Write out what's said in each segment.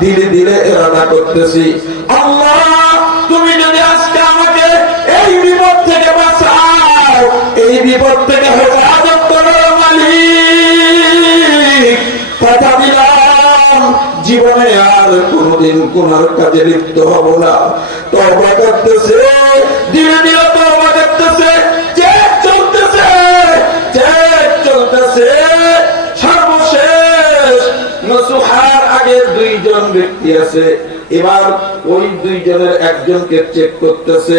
দিলে দিলে এরাদা করতেছি, আল্লাহ তুমি যদি আজকে আমাকে এই বিপদ থেকে বাঁচাও, এই বিপদ থেকে হেফাজত করো মালিক, কথা দিলাম জীবনে আর কোনদিন গুনার কাজে লিপ্ত হব না। তওবা করতেছে, ধীরে ধীরে তওবা করতেছে, চেক চলতেছে, চেক চলতেছে। সর্বশেষ নসুহার আগের দুইজন ব্যক্তি আছে, এবার ওই দুইজনের একজনকে চেক করতেছে।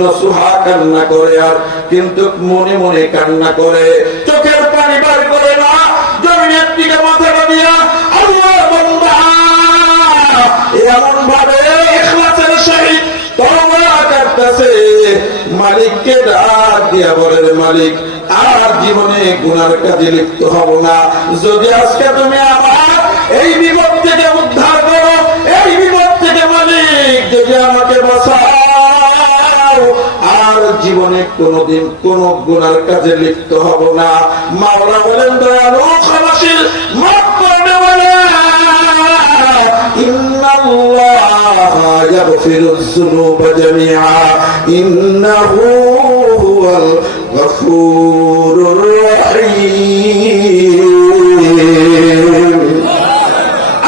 নসুহা কান্না করে, আর কিন্তু মনে মনে কান্না করে, চোখের পানি বার করে না, জমিনের দিকে মাথাটা দিয়া আল্লাহ বান্দা এমন ভাবে ইখলাসের সহিত তওবা করতেছে, মালিককে ডাক দিয়া বলে, মালিক আর জীবনে গুনার কাজে লিপ্ত হব না, যদি আজকে তুমি আমার এই বিপদ থেকে উদ্ধার করো, এই বিপদ থেকে মালিক যদি আমাকে বাঁচাও, আর জীবনে কোনদিন কোন গুনার কাজে লিপ্ত হব না। মাওলা বলেন, দয়ালু ক্ষমাশীল মাফ করবে বলে, ইন্নাল্লাহা ইয়াগফিরুয যুনুবা জামিআ ইন্নাহু হুয়াল গফুরুর রহিম।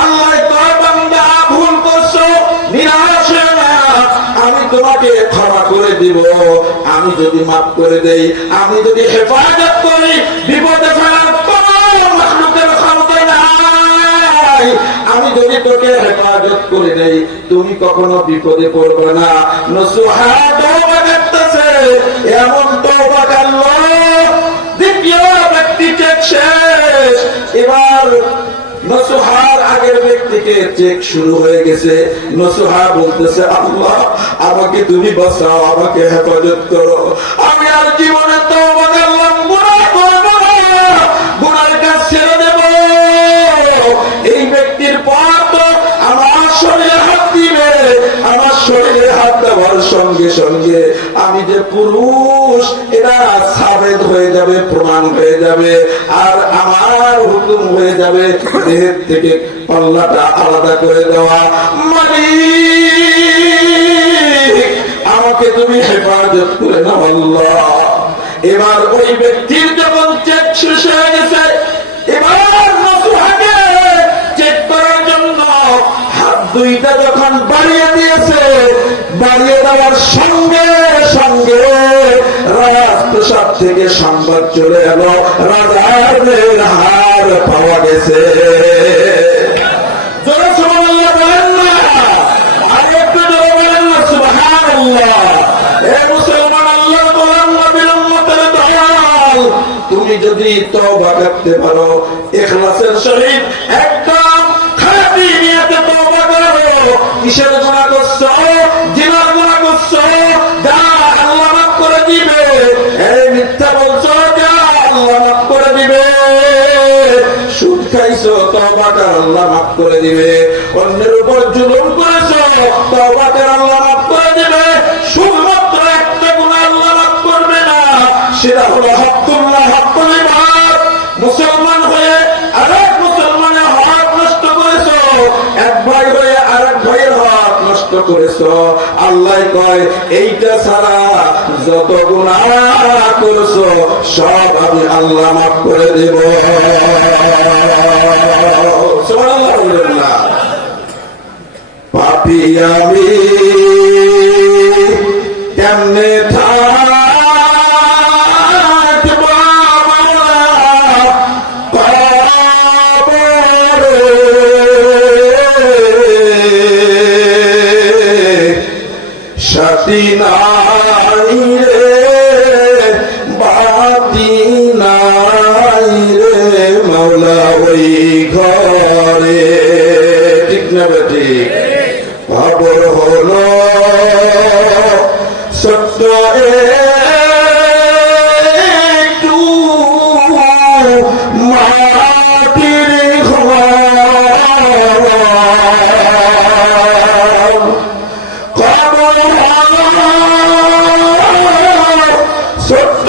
আল্লাহ কয়, বান্দা ভুল করছো, নিরাশ হয়ো না, আমি তোমাকে ক্ষমা করে দিব। আমি যদি মাফ করে দেই, আমি যদি হেফাজত করি, বিপদে ফেলার কোনো মাখলুকের ক্ষমতা নাই। আমি যদি তোকে হেফাজত করে দেই, তুমি কখনো বিপদে পড়বে না। নসুহা তওবা করতেছে, এমন তওবা করলো, দ্বিতীয় ব্যক্তি চেক শেষ। এবার নসুহার আগের ব্যক্তিকে চেক শুরু হয়ে গেছে। নসুহা বলতেছে, আল্লাহ আমাকে তুমি বাঁচাও, আমাকে হেফাজত করো, আমি আর জীবনে তওবা করলাম, গুনাহ করব না, গুনার কাজ ছেড়ে দেব। এই ব্যক্তির পর তো আমার শরীরে হাত দিবে, আমার শরীরে হাত দেওয়ার সঙ্গে সঙ্গে আমি যে পুরুষ এটা সাবেত হয়ে যাবে, প্রমাণ হয়ে যাবে, আর আমার হুকুম হয়ে যাবে দেহের থেকে পাল্লাটা আলাদা করে দেওয়া। মালিক আমাকে তুমি হেফাজত করে নাও আল্লাহ। এবার ওই ব্যক্তির যখন চেক শেষ হয়ে গেছে, এবার নসুহাকে চেক করার জন্য হাত দুইটা যখন বাড়িয়ে দিয়েছে, বাড়িয়ে দেওয়ার সঙ্গে সঙ্গে রাজপ্রাসাদ থেকে সংবাদ চলে এলো, রাজার হার পাওয়া গেছে। জোরে সুবহানাল্লাহ বলেন না, আর একটু জোরে বলেন না সুবহানাল্লাহ। এ মুসলমান, আল্লাহ বলেন, নবীর উম্মতের দয়াল, তুমি যদি তওবা করতে পারো, ইখলাসের সহিত একদম খাঁটি নিয়তে তওবা করো, কিসের গুনাহ করছো? জিনার গুনাহ করছো, যা আল্লাহ মাফ করে দিবে। এই মিথ্যা বলছো, যা আল্লাহ মাফ করে দিবে। সুদ খাইছো, তওবা কর, আল্লাহ মাফ করে দিবে। অন্যের উপর জুলুম করেছো, তওবা কর, আল্লাহ মাফ করে দিবে। শুধুমাত্র একটা গুনাহ আল্লাহ মাফ করবে না, সেটা হলো হকুল্লাহ, হকুল ইবাদ। মুসলমান হয়ে আরেক মুসলমানের হক নষ্ট করেছো, এক ভাই হয়ে আরেক ভাইয়ের হক নষ্ট করেছো। আল্লাহ কয়, এইটা ছাড়া যত গুনাহ করেছো সব আমি আল্লাহ মাফ করে দেব। সুবহানাল্লাহ। পাপী আমি কেমনে সাথী নাই রে, বাতি নাই রে মাওলা ওই ঘরে। ঠিক না বেঠিক? খবর হলো সত্য একটু মাটির ঘর, খবর সত্য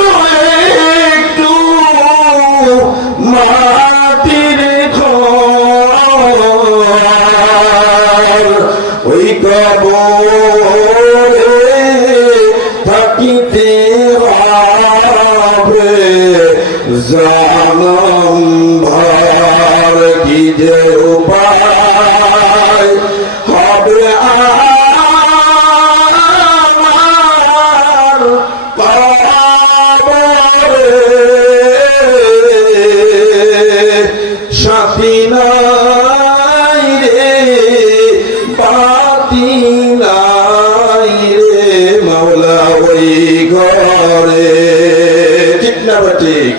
একটু মাটির ঘর। ওই কবরে থাকিতে হবে জনম ভর, কি যে উপায় হবে আমার কবরে, সাথী নাই রে বাতি নাই রে মাওলা ওই ঘরে। ঠিক না বা ঠিক?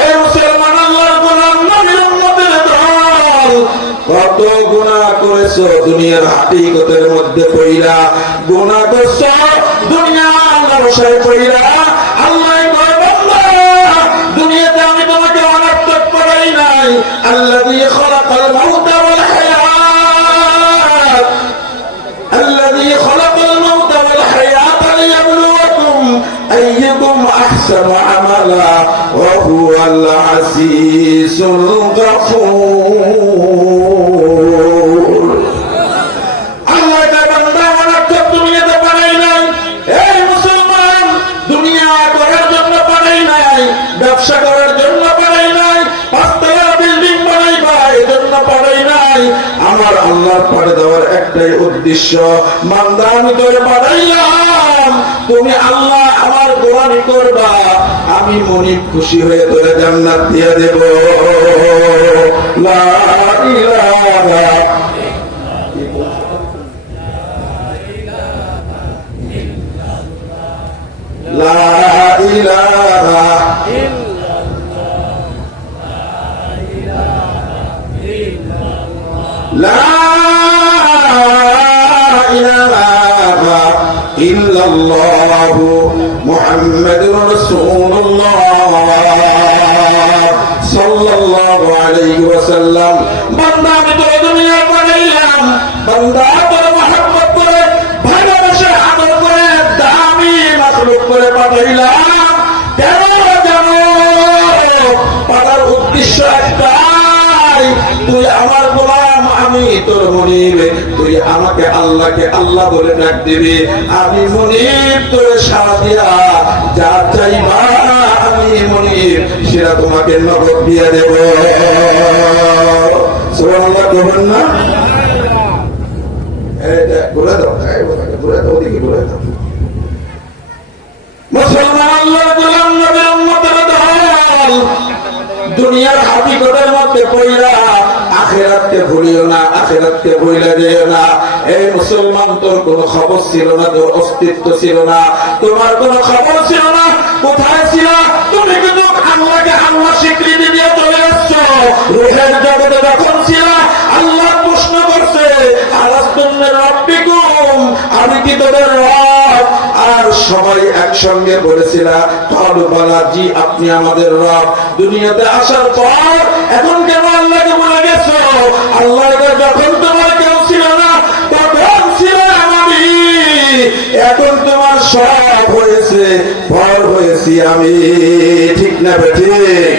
এই মুসলমান আল্লাহর গোলাম নবীর উম্মতের দল, কত গুনাহ করেছো দুনিয়ার হাকিকতের মধ্যে পইরা, গুনাহ করছো দুনিয়ার ব্যবসায় পইরা। আল্লাহ কয় বান্দা, দুনিয়াতে আমি তোমাকে অনর্থক করাই নাই। আল্লাযী খালাকাল মাউতা ওয়াল হায়াত, আল্লাযী খালাকাল মাউতা ওয়াল হায়াত লিয়াবলুয়াকুম আইয়ুকুম আহসানু আমালা ওয়া হুয়াল আজিজুল গফুর। আল্লাহ বান্দা অনর্থক দুনিয়াতে বানাই নাই। এই মুসলমান, দুনিয়া করার জন্য বানাই নাই, ব্যবসা করার জন্য বানাই নাই, পাঁচতলা বিল্ডিং বানাইবা এজন্য বানাই নাই। আমার আল্লাহর পরে দেওয়ার একটাই উদ্দেশ্য, বান্দা আমি তোরে বানাইলাম, তুমি আল্লাহ আমার গোলামি করবা, আমি মনিব খুশি হয়ে তোরে জান্নাত দিয়ে দেব। লা ইলাহা লা ইলাহা লা ইলাহা ইল্লাল্লাহু মুহাম্মাদুর রাসূলুল্লাহ সাল্লাল্লাহু আলাইহি ওয়াসাল্লাম। বান্দা আমি তোরে দুনিয়ায় বানাইলাম, বান্দা তোর মহব্বত করে ভালোবাসা আদর করে দামি মাখলুক করে পাঠাইলাম। কেন জানো? পাঠার উদ্দেশ্য একটাই, তুই আমার গোলাম, আমি তোর মনিব, তুই আমাকে আল্লাহকে আল্লাহ বলে ডাক দিবি, আমি মনিব তোর সাড়া দিয়া যা চাইবা আমি মনিব সেটা তোমাকে নগদ দিয়ে দেব। সুবহানাল্লাহ কইবেন না? ঘুরে দাও, ঘুরে দাও, ওদিকে ঘুরে দাও। মুসলমান আল্লাহর গোলাম নবীর উম্মতের দল, দুনিয়ার হাকিকতের মধ্যে পইরা আখিরাতকে ভুলিও না, আখিরাতকে ভুলে যেও না। এই মুসলমান, তোর কোনো খবর ছিল না, তোর অস্তিত্ব ছিল না, তোমার কোনো খবর ছিল না, কোথায় ছিল? তুমি কিন্তু আল্লাহকে আল্লাহ স্বীকৃতি দিয়ে চলে আসছো। রূহের জগতে যখন ছিল, আল্লাহ প্রশ্ন করছে আলাস্তুম রাব্বিকুম, আমি কি তোদের রব? আর সবাই একসঙ্গে বলেছিল কালু বালা, জি আপনি আমাদের রব। দুনিয়াতে আসার পর এখন কেন আল্লাহকে বলে গেছো? আল্লাহ যখন তোমার কেউ ছিল না তখন ছিল আমি, এখন তোমার সব হয়েছে, ভর হয়েছি আমি। ঠিক না বেঠিক?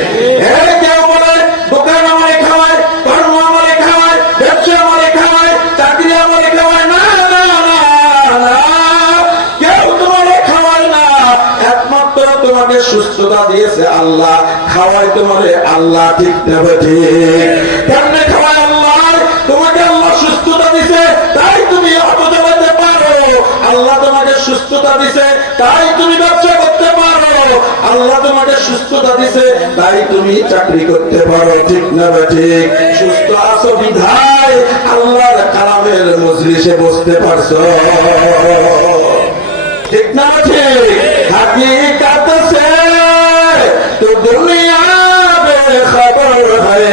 কেউ বলে দোকান আমারে খাওয়ায়, কর্ম আমারে খাওয়ায়, ব্যবসা আমারে খাওয়ায়, চাকরি আমারে খাওয়ায়, না না না না, কেউ তোমারে খাওয়ায় না। একমাত্র তোমাকে সুস্থতা দিয়েছে আল্লাহ, খাওয়ায় তোমারে আল্লাহ। ঠিক না বেঠিক? কেমনে খাওয়ায় আল্লাহ? তোমাকে আল্লাহ সুস্থতা দিছে, তাই তুমি অটো চালাতে পারো। আল্লাহ তোমাকে সুস্থতা দিছে, তাই তুমি ব্যবসা করতে পারো। আল্লাহ তোমাকে সুস্থতা দিছে, তাই তুমি চাকরি করতে পারো। ঠিক না বেঠিক? সুস্থ আছো বিধায় আল্লাহর কালামের মজলিসে বসতে পারছো। ঠিক না বেঠিক? হাকিকত সে তো দুনিয়া बेखबर है,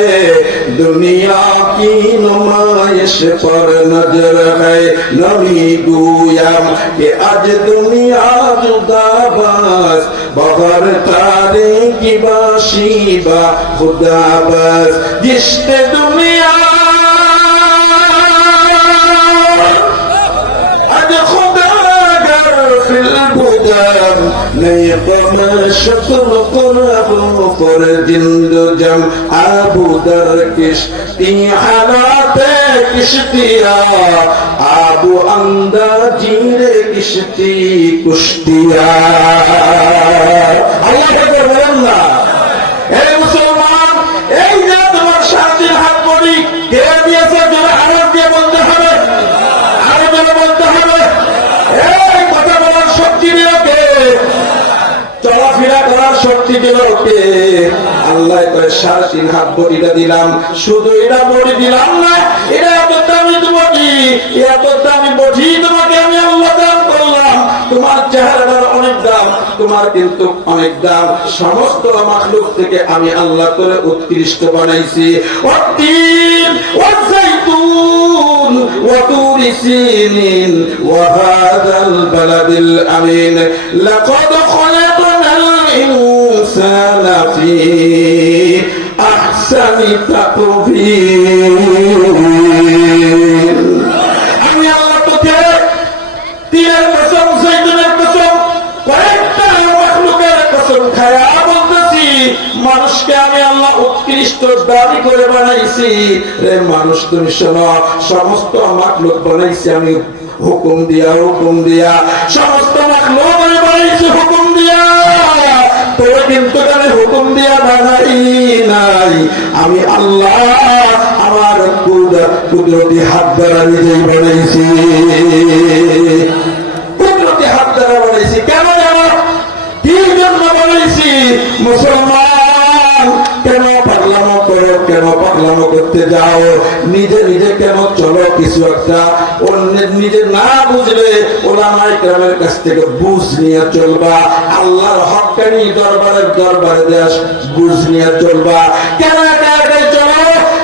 दुनिया की नुमाइश पर नजर है। नबी गुयाम कि आज दुनिया जुदा बस, बगर तारे की बाशीबा खुदा बस। जिसने दुनिया आज खुदा गर फिल बुदर नहीं कमर शुक्र कुर्बो पर जिंदो जम आबू दर किश्ती हालाते किश्तिया आबू अंदा जीरे किश्ती कुश्तिया अल्लाह के बोलना ए मुसलमान ए যে তোমার শান্তির হাত করি কে দিয়েছে যারা আরব দিয়ে বলতে হবে আরো যারা বলতে হবে এই কথা বলার শক্তি দিল কে চলাফেরা করার শক্তি দিল কে আল্লাহ করে 3.5 হাত বডিটা দিলাম শুধু এটা বডি দিলাম না এটা এত দামি বডি এত দামি বডি তোমাকে আমি আল্লাহ দান করলাম তোমার চেহারাটার অনেক দাম তোমার কিন্তু অনেক দাম সমস্ত মাখলুক থেকে আমি আল্লাহ করে উৎকৃষ্ট বানাইছি ওয়াতিন ওয়াজাইতুন ওয়া তুরি সিনিন ওয়া হাযাল বালাদিল আমিন লাকাদ খলাকনাল ইনসানা ফি আহসানি তাকবীর আমি আল্লাহ তোকে তীরের কসম জৈতুনের কসম কয়েকটা মাখলুকের কসম খায়া বলতেছি মানুষকে আমি আল্লাহ উৎকৃষ্ট দাবি করে বানাইছি রে মানুষ তুমি শোনো সমস্ত মাখলুক বানাইছি আমি হুকুম দিয়া সমস্ত মাখলুক আমি বানাইছি হুকুম দিয়া তোরা কিন্তু আমি হুকুম দিয়া বানাই নাই আমি আল্লাহ আমার কুদরতি হাত দ্বারা নিজেই বানাইছি কুদরতি হাত দ্বারা বানাইছি কেন জানো কি জন্য বানাইছি মুসলমান কেন পাগলামো করো কেন পাগলামো করতে যাও নিজে নিজে কেন চলো কিছু একটা অন্যের নিজে না বুঝলে ওলামায়ে কেরামের কাছ থেকে বুঝ নিয়ে চলবা আল্লাহর হক্কানি দরবারে দেশ বুঝ নিয়ে চলবা কেন একা চলো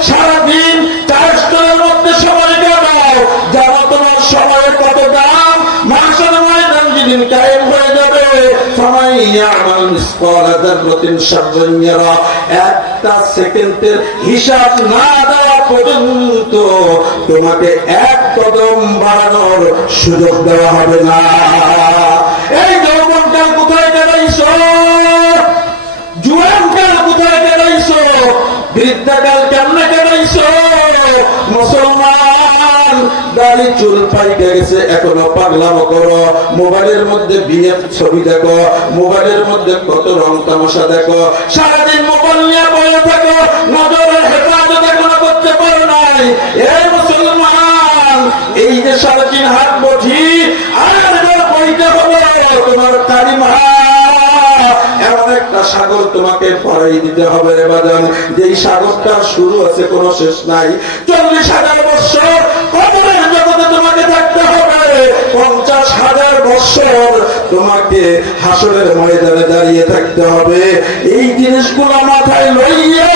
সারাদিন কাজটার মধ্যে সময় কাটাও জানো তোমার সময়ের কত দাম মাশাআল্লাহ ময়দান যেদিন কায়েম হয়ে যাবে ফামান ইয়ামাল মিসকালা যাররাতিন শাররান ইয়ারা একটা সেকেন্ডের হিসাব না দেওয়া পর্যন্ত তোমাকে এক কদম বাড়ানোর সুযোগ দেওয়া হবে না এই যৌবনকাল কোথায় কাটাইছো জুয়ানকাল কোথায় কাটাইছো বৃদ্ধাকাল কেমনে কাটাইছো মুসলমান দাড়ি চুল পাইকে গেছে এখনো পাগলামো করো মোবাইলের মধ্যে বিয়ের ছবি দেখো মোবাইলের মধ্যে কত রং তামাশা দেখো সারাদিন মোবাইল নিয়ে বসে থাকো নজরের হেফাজত এখনো করতে পারো নাই এই মুসলমান এই যে 3.5 হাত বঠি আর বইতে হবে তোমার কালিমা এমন একটা সাগর তোমাকে পড়াই দিতে হবে রে বাজান যেই সাগরটার শুরু আছে কোনো শেষ নাই 40,000 বছর কবরের জগতে তোমাকে থাকতে হবে 50,000 বছর তোমাকে হাসরের ময়দানে দাঁড়িয়ে থাকতে হবে এই জিনিসগুলো মাথায় লইয়া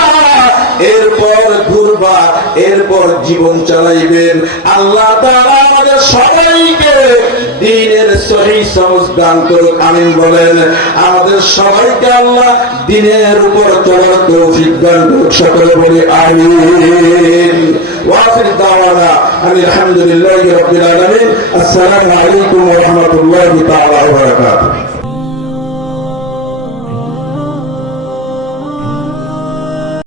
এরপর ঘুরবা এরপর জীবন চালাইবেন আল্লাহ তাআলা আমাদের সবাইকে দ্বীনের সহিহ সমঝ দান করুক আমিন বলেন আমাদের সবাইকে আল্লাহ দ্বীনের উপর চলার তৌফিক দান করুক সকলে বলি আমিন ওয়া আখির দাওয়ানা আলহামদুলিল্লাহি রাব্বিল আলামিন আসসালামু আলাইকুম ওয়া রাহমাতুল্লাহি তাআলা ওয়া বারাকাতুহু